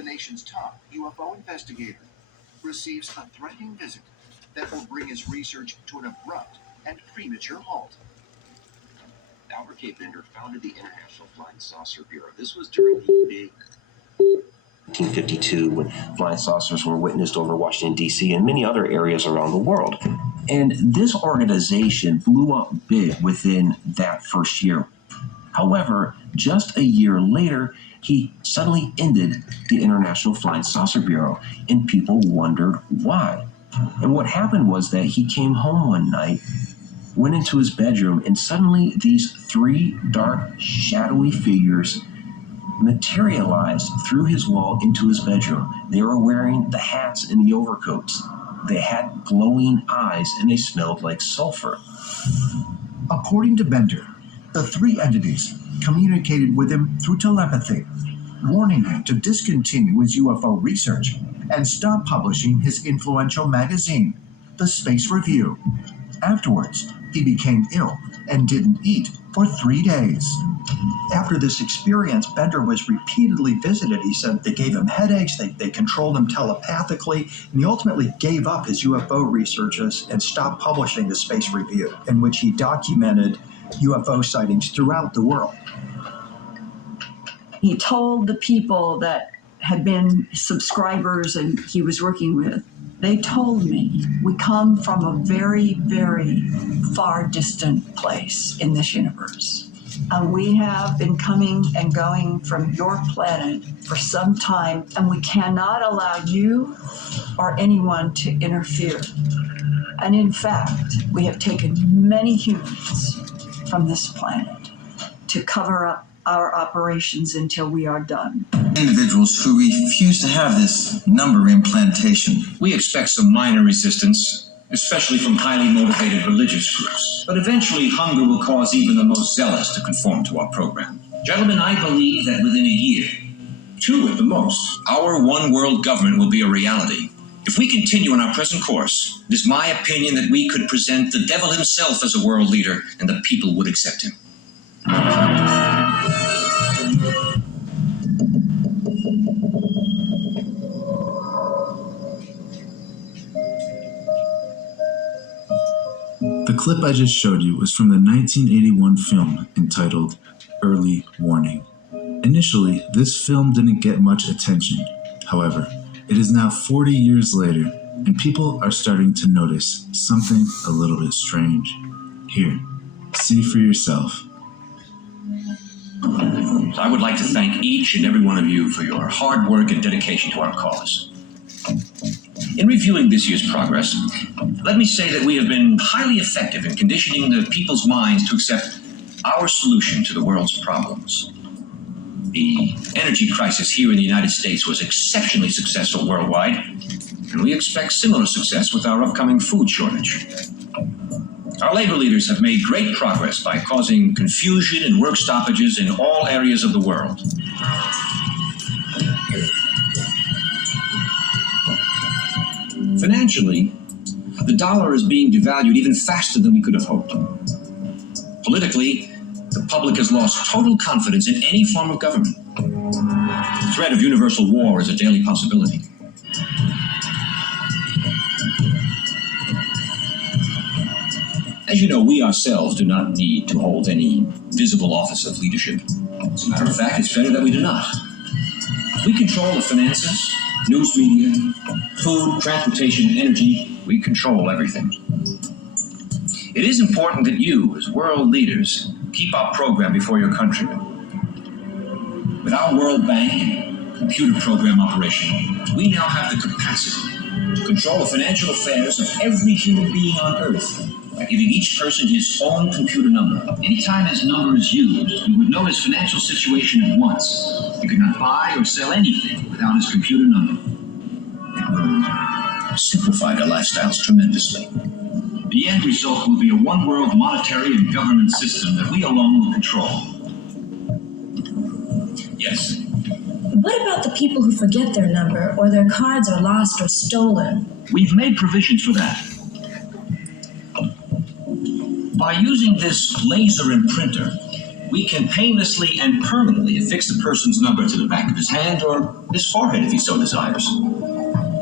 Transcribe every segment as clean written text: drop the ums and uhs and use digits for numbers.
the nation's top UFO investigator, receives a threatening visit that will bring his research to an abrupt and premature halt. Albert K. Bender founded the International Flying Saucer Bureau. This was during the big 1952, when flying saucers were witnessed over Washington, D.C. and many other areas around the world. And this organization blew up big within that first year. However, just a year later, he suddenly ended the International Flying Saucer Bureau, and people wondered why. And what happened was that he came home one night, went into his bedroom, and suddenly these three dark, shadowy figures materialized through his wall into his bedroom. They were wearing the hats and the overcoats. They had glowing eyes, and they smelled like sulfur. According to Bender, the three entities communicated with him through telepathy, warning him to discontinue his UFO research and stop publishing his influential magazine, The Space Review. Afterwards, he became ill and didn't eat for 3 days. After this experience, Bender was repeatedly visited. He said they gave him headaches, they controlled him telepathically, and he ultimately gave up his UFO researches and stopped publishing the Space Review, in which he documented UFO sightings throughout the world. He told the people that had been subscribers and he was working with, they told me, we come from a very, very far distant place in this universe. And we have been coming and going from your planet for some time, and we cannot allow you or anyone to interfere. And in fact, we have taken many humans from this planet to cover up our operations until we are done. Individuals who refuse to have this number implantation. We expect some minor resistance, especially from highly motivated religious groups. But eventually, hunger will cause even the most zealous to conform to our program. Gentlemen, I believe that within a year, 2 at the most, our one world government will be a reality. If we continue on our present course, it is my opinion that we could present the devil himself as a world leader, and the people would accept him. The clip I just showed you was from the 1981 film entitled Early Warning. Initially, this film didn't get much attention. However, it is now 40 years later, and people are starting to notice something a little bit strange. Here, see for yourself. I would like to thank each and every one of you for your hard work and dedication to our cause. In reviewing this year's progress, let me say that we have been highly effective in conditioning the people's minds to accept our solution to the world's problems. The energy crisis here in the United States was exceptionally successful worldwide, and we expect similar success with our upcoming food shortage. Our labor leaders have made great progress by causing confusion and work stoppages in all areas of the world. Financially, the dollar is being devalued even faster than we could have hoped. Politically, the public has lost total confidence in any form of government. The threat of universal war is a daily possibility. As you know, we ourselves do not need to hold any visible office of leadership. As a matter of fact, it's better that we do not. We control the finances, news media, food, transportation, energy. We control everything. It is important that you, as world leaders, keep our program before your countrymen. With our World Bank and computer program operation, we now have the capacity to control the financial affairs of every human being on Earth by giving each person his own computer number. Anytime his number is used, we would know his financial situation at once. He could not buy or sell anything without his computer number. It will simplify their lifestyles tremendously. The end result will be a one-world monetary and government system that we alone will control. Yes? What about the people who forget their number or their cards are lost or stolen? We've made provisions for that. By using this laser imprinter, we can painlessly and permanently affix a person's number to the back of his hand or his forehead if he so desires.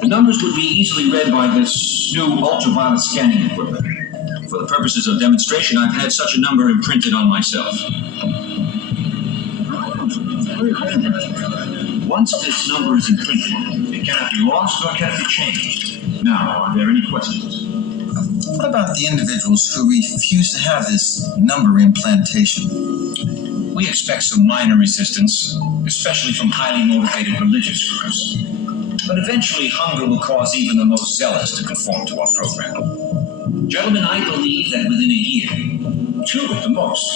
The numbers would be easily read by this new ultraviolet scanning equipment. For the purposes of demonstration, I've had such a number imprinted on myself. Once this number is imprinted, it cannot be lost or can be changed. Now, are there any questions? What about the individuals who refuse to have this number implantation? We expect some minor resistance, especially from highly motivated religious groups. But eventually, hunger will cause even the most zealous to conform to our program. Gentlemen, I believe that within a year, 2 at the most,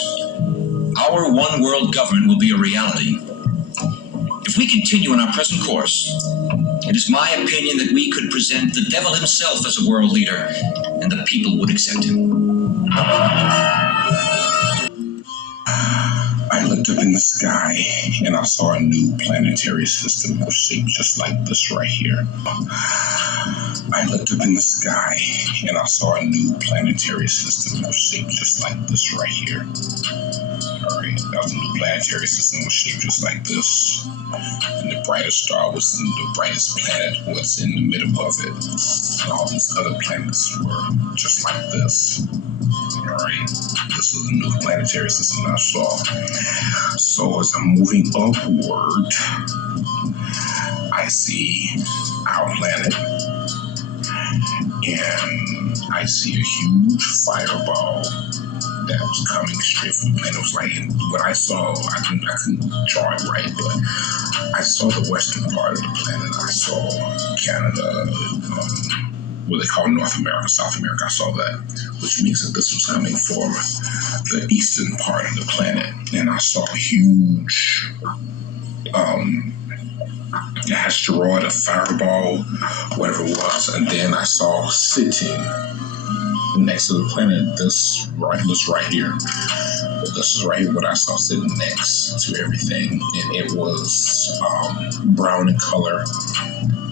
our one world government will be a reality. If we continue on our present course, it is my opinion that we could present the devil himself as a world leader, and the people would accept him. I looked up in the sky and I saw a new planetary system that was shaped just like this right here. I looked up in the sky and I saw a new planetary system that was shaped just like this right here. Alright, that was a new planetary system that was shaped just like this. And the brightest star was in the brightest planet was in the middle of it. And all these other planets were just like this. Alright, this is a new planetary system I saw. So as I'm moving upward, I see our planet, and I see a huge fireball that was coming straight from the planet. It was like, what I saw, I couldn't draw it right, but I saw the western part of the planet. I saw Canada, what they call North America, South America. I saw that, which means that this was coming from the eastern part of the planet. And I saw a huge asteroid, a fireball, whatever it was. And then I saw sitting next to the planet, this right here. This is right here what I saw sitting next to everything. And it was brown in color.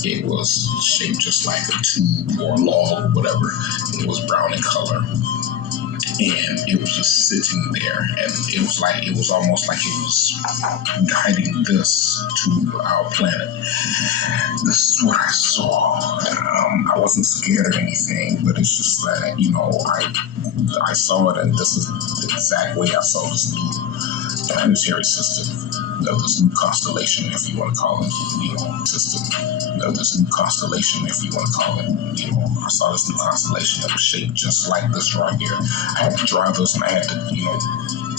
It was shaped just like a tube or a log or whatever. It was brown in color. And it was just sitting there, and it was almost like it was guiding this to our planet. This is what I saw. I wasn't scared or anything, but it's just that, I saw it, and this is the exact way I saw this new planetary system, of this new constellation, if you want to call it, system, of this new constellation, if you want to call it, I saw this new constellation that was shaped just like this right here. I had to draw this, and I had to,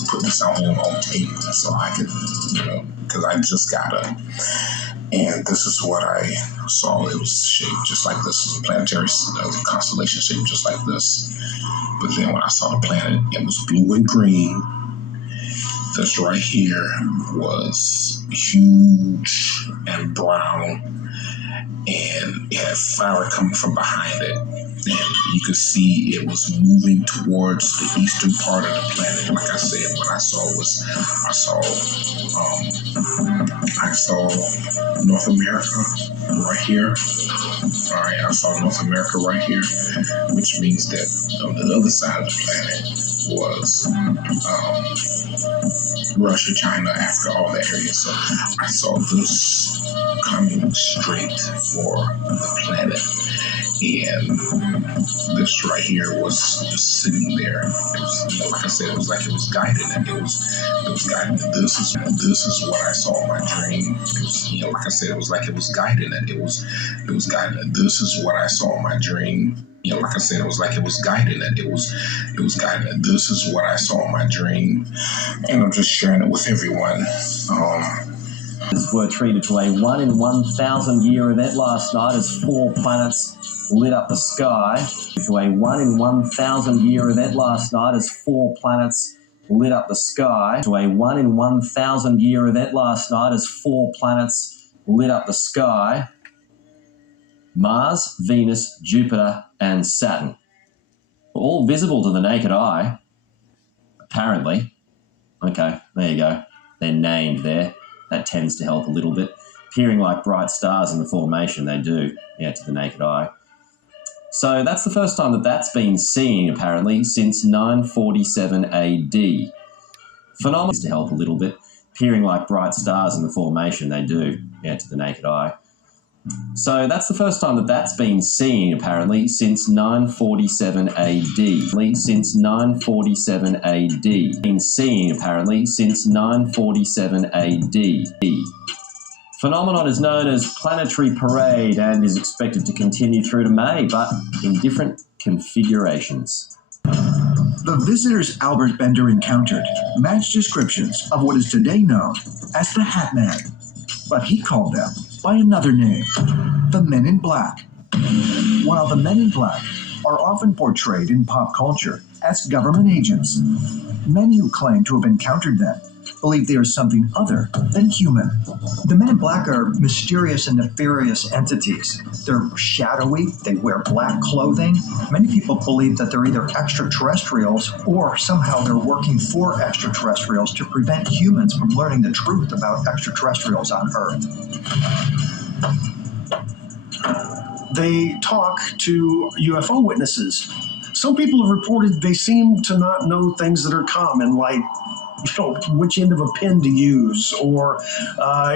put this on tape so I could, because I just got it. And this is what I saw. It was shaped just like this. It was a planetary constellation shaped just like this. But then when I saw the planet, it was blue and green. This right here was huge and brown, and it had fire coming from behind it. And you could see it was moving towards the eastern part of the planet. And like I said, what I saw was, I saw North America right here. All right, I saw North America right here, which means that on the other side of the planet was Russia, China, Africa, all that area. So I saw this coming straight for the planet. And this right here was just sitting there. It was, like I said, it was like it was guided, and it was guided. This is what I saw in my dream. It was, like I said, it was like it was guided, and it was guided. This is what I saw in my dream. Like I said, it was like it was guided, and it was guided. This is what I saw in my dream, and I'm just sharing it with everyone. Were treated to a 1 in 1,000 year event last night as 4 planets lit up the sky. To a 1 in 1,000 year event last night as 4 planets lit up the sky. To a 1 in 1,000 year event last night as 4 planets lit up the sky. Mars, Venus, Jupiter, and Saturn. All visible to the naked eye, apparently. Okay, there you go. They're named there. That tends to help a little bit. Appearing like bright stars in the formation, they do, to the naked eye. So that's the first time that that's been seen, apparently, since 947 AD. Phenomenal to help a little bit, appearing like bright stars in the formation they do, to the naked eye. So that's the first time that that's been seen, apparently, since 947 AD. Since 947 AD. Been seen, apparently, since 947 AD. Phenomenon is known as planetary parade and is expected to continue through to May, but in different configurations. The visitors Albert Bender encountered matched descriptions of what is today known as the Hat Man, but he called them by another name, the Men in Black. While the Men in Black are often portrayed in pop culture as government agents, many who claim to have encountered them believe they are something other than human. The Men in Black are mysterious and nefarious entities. They're shadowy, they wear black clothing. Many people believe that they're either extraterrestrials or somehow they're working for extraterrestrials to prevent humans from learning the truth about extraterrestrials on Earth. They talk to UFO witnesses. Some people have reported they seem to not know things that are common, like which end of a pin to use, or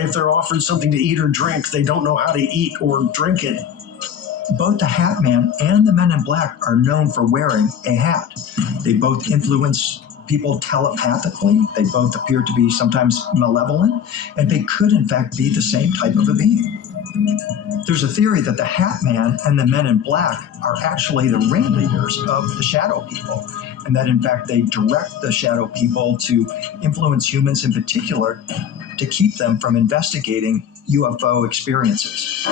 if they're offered something to eat or drink, they don't know how to eat or drink it. Both the Hat Man and the Men in Black are known for wearing a hat. They both influence people telepathically. They both appear to be sometimes malevolent, and they could in fact be the same type of a being. There's a theory that the Hat Man and the Men in Black are actually the ringleaders of the Shadow People, and that in fact they direct the Shadow People to influence humans in particular to keep them from investigating UFO experiences.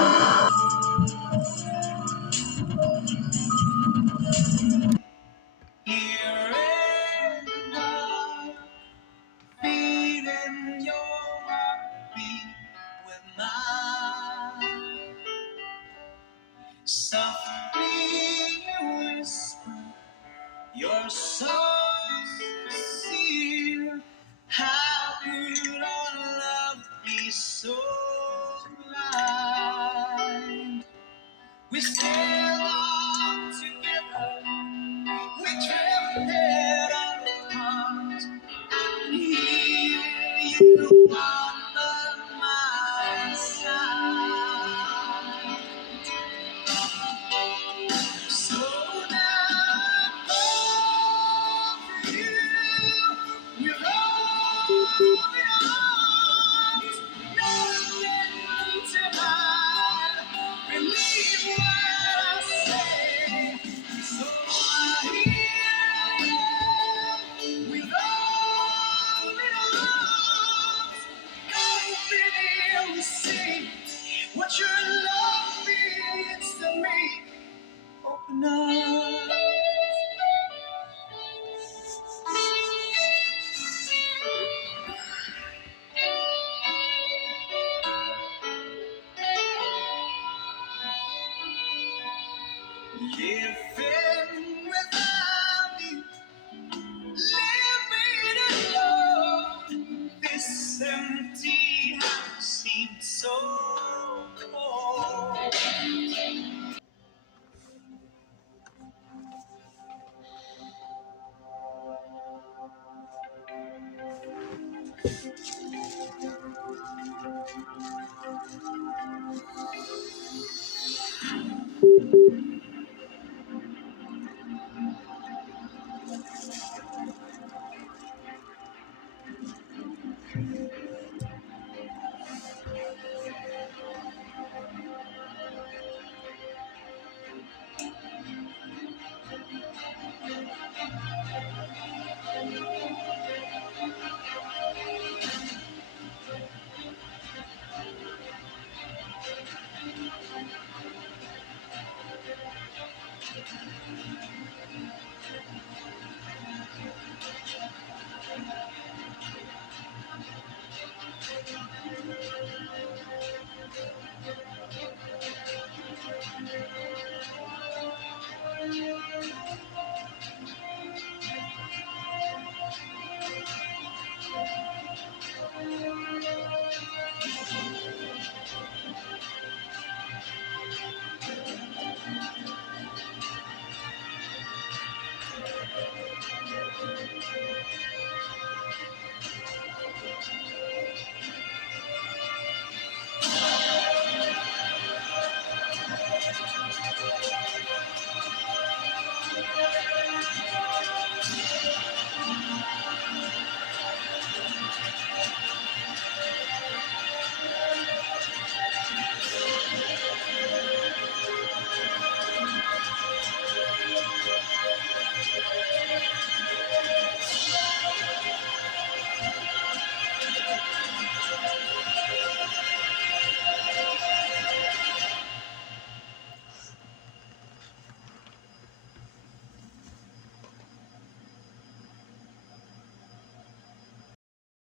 Softly whisper your soul's sincere. How could our love be so blind? We still are together. We drifted apart. And here you are by my side. So now for you, with open arms, nothing to hide. Believe what I say. So here I am, with open arms, open to see what your love means to me. Open up. Living without you, living alone. This empty house seems so cold.